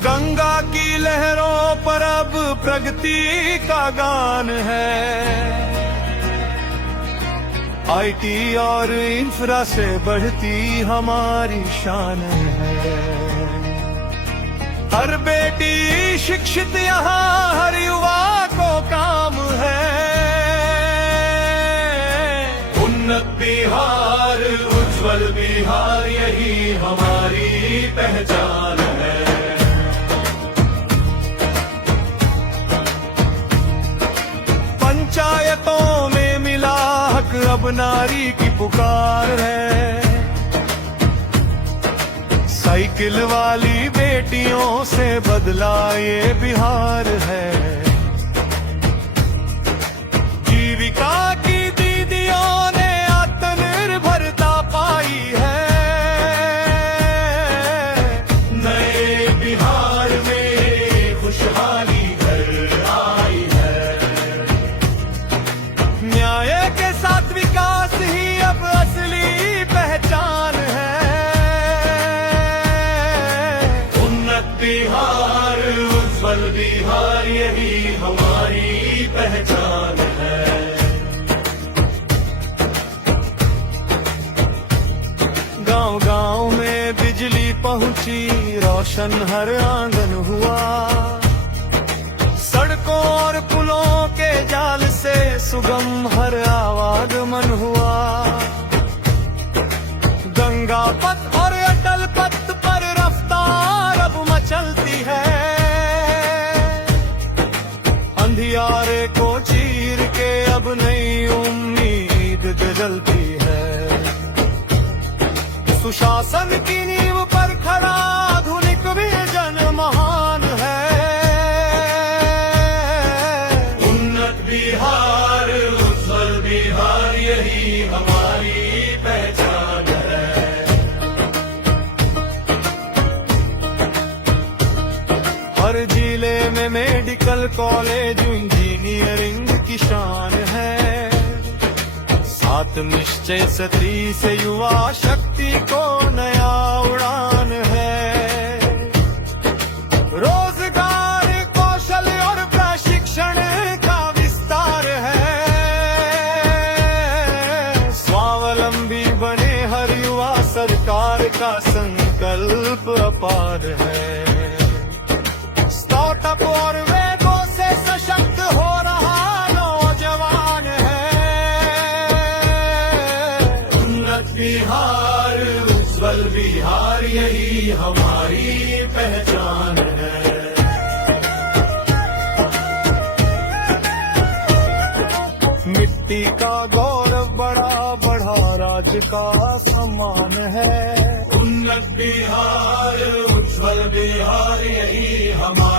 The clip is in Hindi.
गंगा की लहरों पर अब प्रगति का गान है। आईटी और इंफ्रा से बढ़ती हमारी शान है। हर बेटी शिक्षित यहाँ, हर युवा को काम है। उन्नत बिहार, उज्जवल बिहार, यही हमारी पहचान है। पंचायतों में मिला हक, अब नारी की पुकार है। साइकिल वाली बेटियों से बदला ये बिहार है। जीविका की दीदियों ने आत्मनिर्भरता पाई है। नए बिहार में खुशहाली घर आई है। न्याय के साथ विकास ही अब असली पहचान है। बिहार, उज्जवल बिहार, यही हमारी पहचान है। गांव-गांव में बिजली पहुंची, रोशन हर आंगन हुआ। सड़कों और पुलों के जाल से सुगम हर आवागमन हुआ। गंगा पथ और अटल पथ पर रफ्तार अब मचलती है। अंधियारे को चीर के अब नई उम्मीद जलती है। सुशासन की नींव पर खड़ा आधुनिक विजन महान है। उन्नत बिहार, उज्जवल बिहार, यही हमारी पहचान है। हर जिले में मेडिकल कॉलेज, इंजीनियरिंग की शान है। सात निश्चय सत्री से युवा शक्ति को नया उड़ान है। रोजगार, कौशल और प्रशिक्षण का विस्तार है। स्वावलंबी बने हर युवा, सरकार का संकल्प अपार है। स्टार्टअप और वेगों से सशक्त हो रहा नौजवान है। उन्नत बिहार, उज्जवल बिहार, यही हमारी पहचान है। मिट्टी का गौरव बढ़ा बढ़ा, राज्य का सम्मान है। उन्नत बिहार, उज्जवल बिहार, यही हमारा